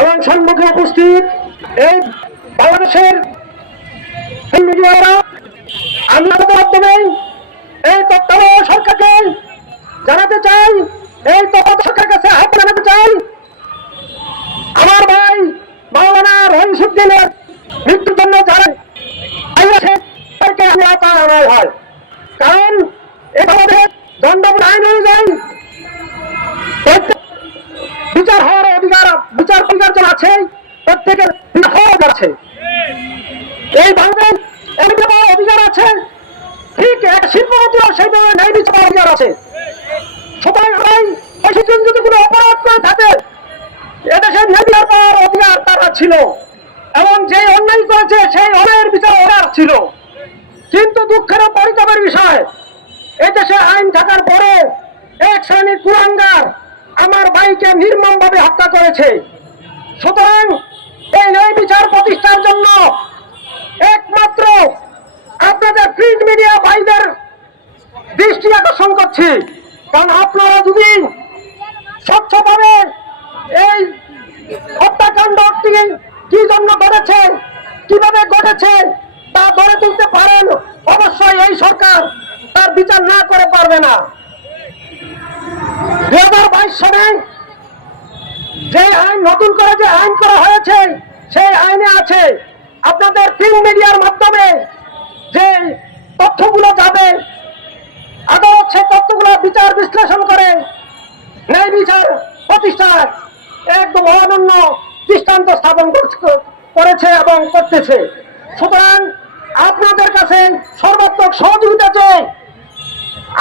এবং সম্মুখে উপস্থিত এই বাংলাদেশের মিডিয়ারা, আমি আমাদের মাধ্যমে এই তত্ত্বাবধায়ক সরকারকে জানাতে চাই, এই তত্ত্বাবধায়ক সরকারের কাছে আহ্বান জানাতে চাই, আমার ভাই মাওলানা রহিমউদ্দিনের মৃত্যুর জন্য যারা হয়, কারণ আমাদের দণ্ডবিধি আইন অনুযায়ী বিচার হওয়ার অধিকার, বিচার অধিকার আছে, প্রত্যেকের হওয়ার আছে। এই বাংলাদেশ অধিকার আছে, ঠিক এক শিল্পপতিও সেইভাবে ন্যায় বিচার অধিকার আছে। সুতরাং যদি কোনো অপরাধ করে থাকে, এদেশের ন্যায় বিচার পাওয়ার অধিকার তারা ছিল, এবং যে অন্যায় করেছে সেই অন্যায়ের বিচার অধিকার ছিল। কিন্তু দুঃখের পরিতাপের বিষয়, এদেশে আইন থাকার পরে এক শ্রেণীর কুলাঙ্গার আমার ভাইকে নির্মমভাবে হত্যা করেছে। সুতরাং এই ন্যায় বিচার প্রতিষ্ঠার জন্য একমাত্র আপনাদের প্রিন্ট মিডিয়া ভাইদের দৃষ্টি আকর্ষণ করছি, কারণ আপনারা যদি স্বচ্ছভাবে এই হত্যাকাণ্ডটি কি জন্য ঘটেছে, কিভাবে ঘটেছে তা ধরে তুলতে পারেন, অবশ্যই এই সরকার তার বিচার না করে পারবে না। 2022 সালে যে আইন নতুন করে যে আইন করা হয়েছে, সেই আইনে আছে আপনাদের প্রিন্ট মিডিয়ার মাধ্যমে যে তথ্যগুলো যাবে, আদালত সেই তথ্যগুলো বিচার বিশ্লেষণ করে ন্যায় বিচার প্রতিষ্ঠার একদম অনন্য দৃষ্টান্ত স্থাপন করেছে এবং করতেছে। সুতরাং আপনাদের কাছে সর্বাত্মক সহযোগিতা চাই।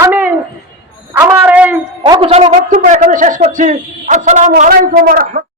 আমি আমার এই অগোছালো বক্তব্য এখানে শেষ করছি। আসসালামু আলাইকুম ওয়া রাহমাতুল্লাহ।